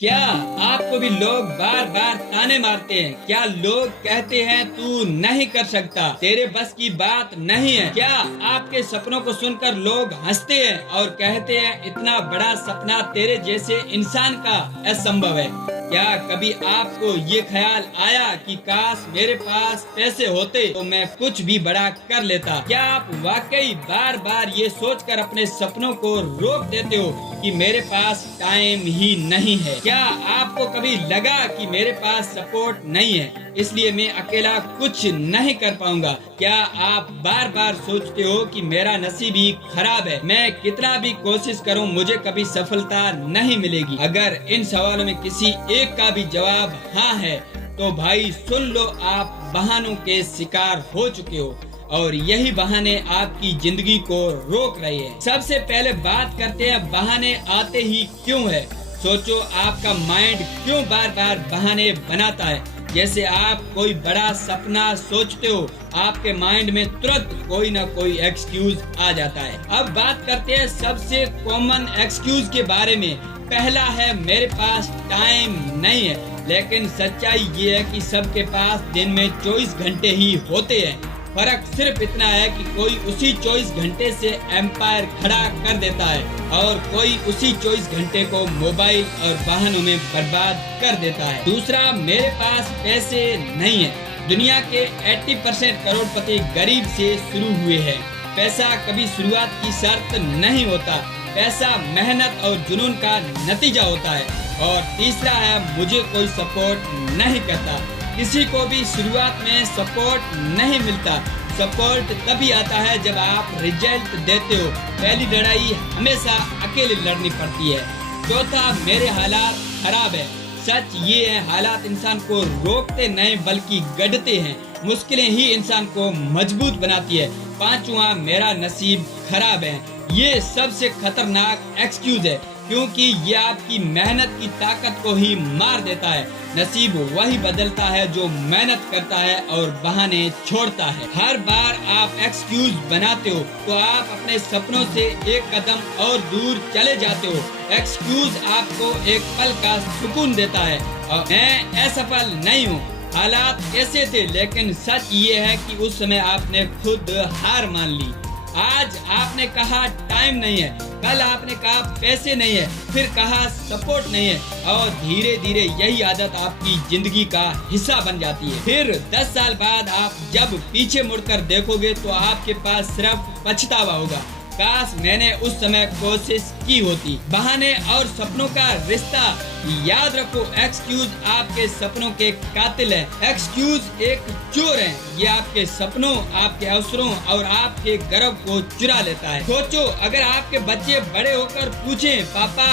क्या आपको भी लोग बार बार ताने मारते हैं? क्या लोग कहते हैं तू नहीं कर सकता, तेरे बस की बात नहीं है? क्या आपके सपनों को सुनकर लोग हंसते हैं और कहते हैं इतना बड़ा सपना तेरे जैसे इंसान का असंभव है? क्या कभी आपको ये ख्याल आया कि काश मेरे पास पैसे होते तो मैं कुछ भी बड़ा कर लेता? क्या आप वाकई बार बार ये सोचकर अपने सपनों को रोक देते हो कि मेरे पास टाइम ही नहीं है? क्या आपको कभी लगा कि मेरे पास सपोर्ट नहीं है इसलिए मैं अकेला कुछ नहीं कर पाऊंगा? क्या आप बार बार सोचते हो कि मेरा नसीब ही खराब है, मैं कितना भी कोशिश करूं मुझे कभी सफलता नहीं मिलेगी? अगर इन सवालों में किसी एक का भी जवाब हाँ है तो भाई सुन लो, आप बहानों के शिकार हो चुके हो और यही बहाने आपकी जिंदगी को रोक रहे हैं। सबसे पहले बात करते हैं बहाने आते ही क्यों है। सोचो, आपका माइंड क्यों बार बार बहाने बनाता है? जैसे आप कोई बड़ा सपना सोचते हो, आपके माइंड में तुरंत कोई ना कोई एक्सक्यूज आ जाता है। अब बात करते हैं सबसे कॉमन एक्सक्यूज के बारे में। पहला है मेरे पास टाइम नहीं है, लेकिन सच्चाई ये है कि सबके पास दिन में 24 घंटे ही होते हैं। फर्क सिर्फ इतना है कि कोई उसी 24 घंटे से एम्पायर खड़ा कर देता है और कोई उसी 24 घंटे को मोबाइल और वाहनों में बर्बाद कर देता है। दूसरा, मेरे पास पैसे नहीं है। दुनिया के 80% करोड़पति गरीब से शुरू हुए हैं। पैसा कभी शुरुआत की शर्त नहीं होता, पैसा मेहनत और जुनून का नतीजा होता है। और तीसरा है मुझे कोई सपोर्ट नहीं करता। किसी को भी शुरुआत में सपोर्ट नहीं मिलता। सपोर्ट तभी आता है जब आप रिजल्ट देते हो। पहली लड़ाई हमेशा अकेले लड़नी पड़ती है। चौथा, मेरे हालात खराब है। सच ये है, हालात इंसान को रोकते नहीं बल्कि गढ़ते हैं। मुश्किलें ही इंसान को मजबूत बनाती है। पांचवा, मेरा नसीब खराब है। ये सबसे खतरनाक एक्सक्यूज है क्योंकि ये आपकी मेहनत की ताकत को ही मार देता है। नसीब वही बदलता है जो मेहनत करता है और बहाने छोड़ता है। हर बार आप एक्सक्यूज बनाते हो तो आप अपने सपनों से एक कदम और दूर चले जाते हो। एक्सक्यूज आपको एक पल का सुकून देता है और मैं असफल नहीं हूँ, हालात ऐसे थे, लेकिन सच ये है कि उस समय आपने खुद हार मान ली। आज आपने कहा टाइम नहीं है, कल आपने कहा पैसे नहीं है, फिर कहा सपोर्ट नहीं है और धीरे धीरे यही आदत आपकी जिंदगी का हिस्सा बन जाती है। फिर 10 साल बाद आप जब पीछे मुड़कर देखोगे तो आपके पास सिर्फ पछतावा होगा, काश मैंने उस समय कोशिश की होती। बहाने और सपनों का रिश्ता याद रखो, एक्सक्यूज आपके सपनों के कातिल है। एक्सक्यूज एक चोर है, ये आपके सपनों, आपके अवसरों और आपके गर्व को चुरा लेता है। सोचो, अगर आपके बच्चे बड़े होकर पूछें पापा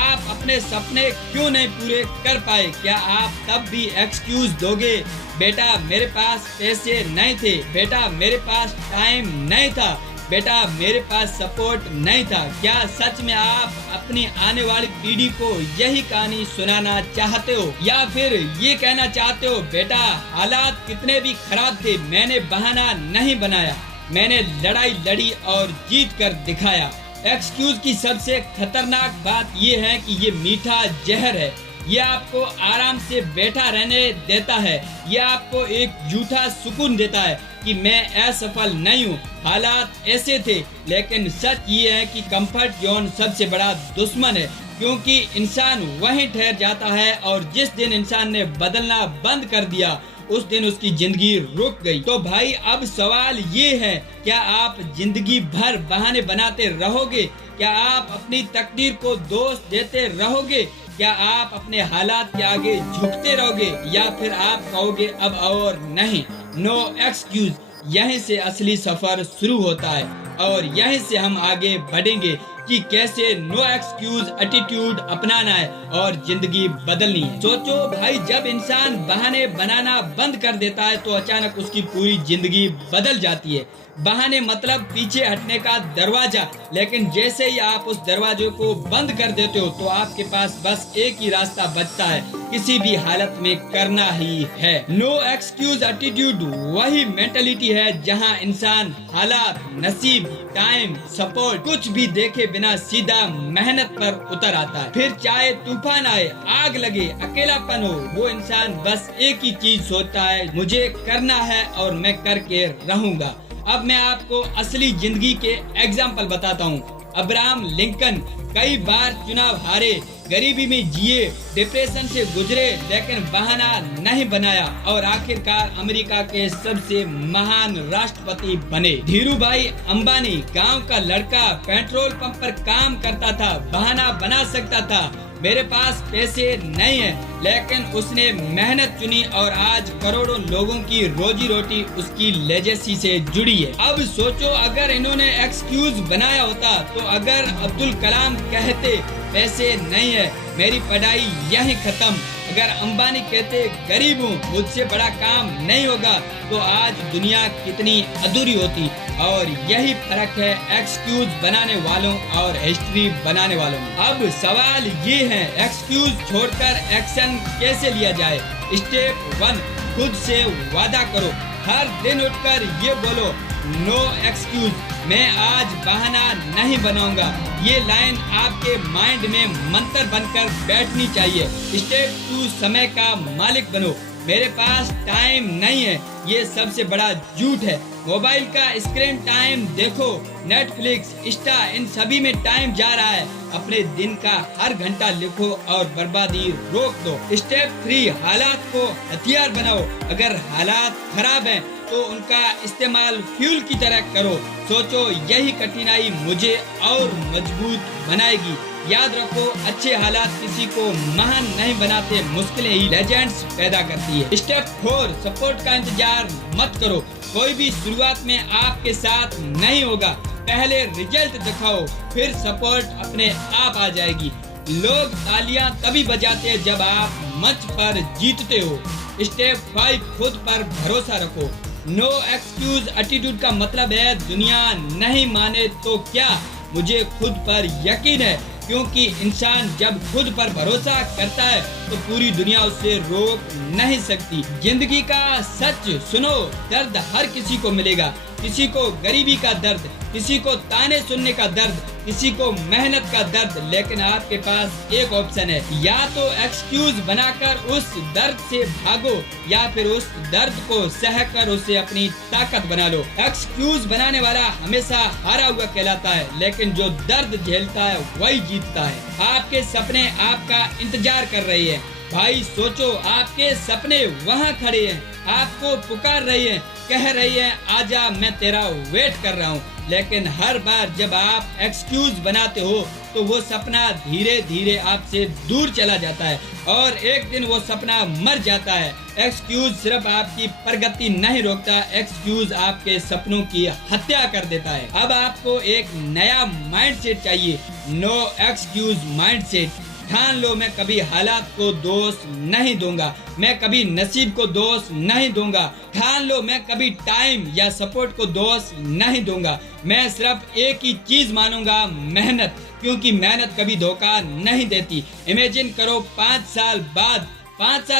आप अपने सपने क्यों नहीं पूरे कर पाए, क्या आप तब भी एक्सक्यूज दोगे? बेटा मेरे पास पैसे नहीं थे, बेटा मेरे पास टाइम नहीं था, बेटा मेरे पास सपोर्ट नहीं था। क्या सच में आप अपनी आने वाली पीढ़ी को यही कहानी सुनाना चाहते हो, या फिर ये कहना चाहते हो बेटा हालात कितने भी खराब थे मैंने बहाना नहीं बनाया, मैंने लड़ाई लड़ी और जीत कर दिखाया? एक्सक्यूज की सबसे खतरनाक बात ये है कि ये मीठा जहर है। ये आपको आराम से बैठा रहने देता है, ये आपको एक झूठा सुकून देता है कि मैं असफल नहीं हूँ, हालात ऐसे थे। लेकिन सच ये है कि कंफर्ट जोन सबसे बड़ा दुश्मन है, क्योंकि इंसान वहीं ठहर जाता है और जिस दिन इंसान ने बदलना बंद कर दिया उस दिन उसकी जिंदगी रुक गई। तो भाई अब सवाल ये है, क्या आप जिंदगी भर बहाने बनाते रहोगे? क्या आप अपनी तकदीर को दोष देते रहोगे? क्या आप अपने हालात के आगे झुकते रहोगे, या फिर आप कहोगे अब और नहीं? नो एक्सक्यूज, यहीं से असली सफर शुरू होता है और यहीं से हम आगे बढ़ेंगे कि कैसे नो एक्सक्यूज एटीट्यूड अपनाना है और जिंदगी बदलनी है। सोचो भाई, जब इंसान बहाने बनाना बंद कर देता है तो अचानक उसकी पूरी जिंदगी बदल जाती है। बहाने मतलब पीछे हटने का दरवाजा, लेकिन जैसे ही आप उस दरवाजे को बंद कर देते हो तो आपके पास बस एक ही रास्ता बचता है, किसी भी हालत में करना ही है। नो एक्सक्यूज एटीट्यूड वही मेंटेलिटी है जहां इंसान हालात, नसीब, टाइम, सपोर्ट कुछ भी देखे बिना सीधा मेहनत पर उतर आता है। फिर चाहे तूफान आए, आग लगे, अकेलापन हो, वो इंसान बस एक ही चीज सोचता है, मुझे करना है और मैं करके रहूंगा। अब मैं आपको असली जिंदगी के एग्जाम्पल बताता हूँ। अब्राहम लिंकन कई बार चुनाव हारे, गरीबी में जिए, डिप्रेशन से गुजरे, लेकिन बहाना नहीं बनाया और आखिरकार अमेरिका के सबसे महान राष्ट्रपति बने। धीरूभाई अंबानी गांव का लड़का पेट्रोल पंप पर काम करता था, बहाना बना सकता था मेरे पास पैसे नहीं है, लेकिन उसने मेहनत चुनी और आज करोड़ों लोगों की रोजी रोटी उसकी लेजेसी से जुड़ी है। अब सोचो अगर इन्होंने एक्सक्यूज बनाया होता तो अगर अब्दुल कलाम कहते पैसे नहीं है, मेरी पढ़ाई यहीं खत्म, अगर अंबानी कहते गरीब हूँ, मुझसे बड़ा काम नहीं होगा, तो आज दुनिया कितनी अधूरी होती। और यही फर्क है एक्सक्यूज बनाने वालों और हिस्ट्री बनाने वालों में। अब सवाल ये है, एक्सक्यूज छोड़कर एक्शन कैसे लिया जाए। स्टेप 1, खुद से वादा करो। हर दिन उठकर ये बोलो, नो एक्सक्यूज, मैं आज बहाना नहीं बनाऊंगा। ये लाइन आपके माइंड में मंत्र बनकर बैठनी चाहिए। स्टेप 2, समय का मालिक बनो। मेरे पास टाइम नहीं है, ये सबसे बड़ा झूठ है। मोबाइल का स्क्रीन टाइम देखो, नेटफ्लिक्स, इंस्टा, इन सभी में टाइम जा रहा है। अपने दिन का हर घंटा लिखो और बर्बादी रोक दो। स्टेप 3, हालात को हथियार बनाओ। अगर हालात खराब हैं तो उनका इस्तेमाल फ्यूल की तरह करो। सोचो यही कठिनाई मुझे और मजबूत बनाएगी। याद रखो, अच्छे हालात किसी को महान नहीं बनाते, मुश्किलें ही लेजेंड्स पैदा करती है। स्टेप 4, सपोर्ट का इंतजार मत करो। कोई भी शुरुआत में आपके साथ नहीं होगा, पहले रिजल्ट दिखाओ, फिर सपोर्ट अपने आप आ जाएगी। लोग तालियां तभी बजाते हैं जब आप मंच पर जीतते हो। स्टेप 5, खुद पर भरोसा रखो। नो एक्सक्यूज एटीट्यूड का मतलब है दुनिया नहीं माने तो क्या, मुझे खुद पर यकीन है, क्योंकि इंसान जब खुद पर भरोसा करता है तो पूरी दुनिया उसे रोक नहीं सकती। जिंदगी का सच सुनो, दर्द हर किसी को मिलेगा, किसी को गरीबी का दर्द, किसी को ताने सुनने का दर्द, किसी को मेहनत का दर्द, लेकिन आपके पास एक ऑप्शन है, या तो एक्सक्यूज बनाकर उस दर्द से भागो या फिर उस दर्द को सहकर उसे अपनी ताकत बना लो। एक्सक्यूज बनाने वाला हमेशा हारा हुआ कहलाता है, लेकिन जो दर्द झेलता है वही जीतता है। आपके सपने आपका इंतजार कर रही है। भाई सोचो, आपके सपने वहाँ खड़े हैं, आपको पुकार रही है, कह रही है आजा, मैं तेरा वेट कर रहा हूँ। लेकिन हर बार जब आप एक्सक्यूज बनाते हो तो वो सपना धीरे धीरे आपसे दूर चला जाता है और एक दिन वो सपना मर जाता है। एक्सक्यूज सिर्फ आपकी प्रगति नहीं रोकता, एक्सक्यूज आपके सपनों की हत्या कर देता है। अब आपको एक नया माइंडसेट चाहिए, नो एक्सक्यूज माइंडसेट। ठान लो, मैं कभी हालात को दोष नहीं दूंगा, मैं कभी नसीब को दोष नहीं दूंगा। ठान लो, मैं कभी टाइम या सपोर्ट को दोष नहीं दूंगा। मैं सिर्फ एक ही चीज मानूंगा, मेहनत, क्योंकि मेहनत कभी धोखा नहीं देती। इमेजिन करो 5 साल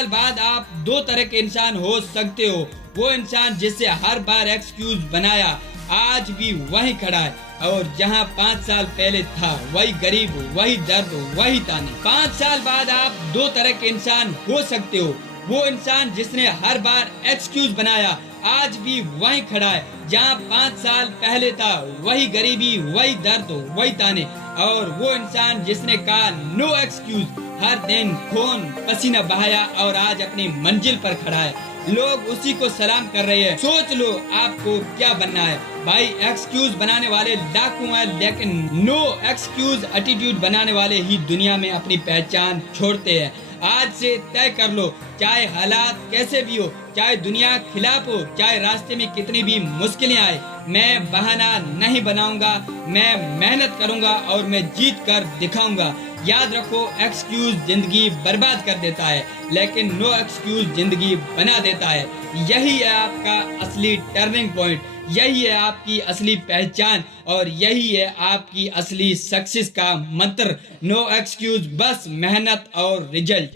बाद आप 2 तरह के इंसान हो सकते हो। वो इंसान जिससे हर बार एक्सक्यूज बनाया आज भी वहीं खड़ा है, और जहां 5 साल पहले था वही गरीब, वही दर्द, वही ताने। 5 साल बाद आप 2 तरह के इंसान हो सकते हो। वो इंसान जिसने हर बार एक्सक्यूज बनाया आज भी वहीं खड़ा है, जहां 5 साल पहले था वही गरीबी, वही दर्द, वही ताने। और वो इंसान जिसने कहा नो एक्सक्यूज, हर दिन खून पसीना बहाया और आज अपनी मंजिल पर खड़ा है। लोग उसी को सलाम कर रहे हैं। सोच लो आपको क्या बनना है। भाई एक्सक्यूज बनाने वाले लाखों हैं, लेकिन नो एक्सक्यूज एटीट्यूड बनाने वाले ही दुनिया में अपनी पहचान छोड़ते हैं। आज से तय कर लो, चाहे हालात कैसे भी हो, चाहे दुनिया खिलाफ हो, चाहे रास्ते में कितनी भी मुश्किलें आए, मैं बहाना नहीं बनाऊंगा, मैं मेहनत करूंगा और मैं जीत कर दिखाऊंगा। याद रखो, एक्सक्यूज जिंदगी बर्बाद कर देता है, लेकिन नो एक्सक्यूज जिंदगी बना देता है। यही है आपका असली टर्निंग पॉइंट, यही है आपकी असली पहचान और यही है आपकी असली सक्सेस का मंत्र। नो एक्सक्यूज, बस मेहनत और रिजल्ट।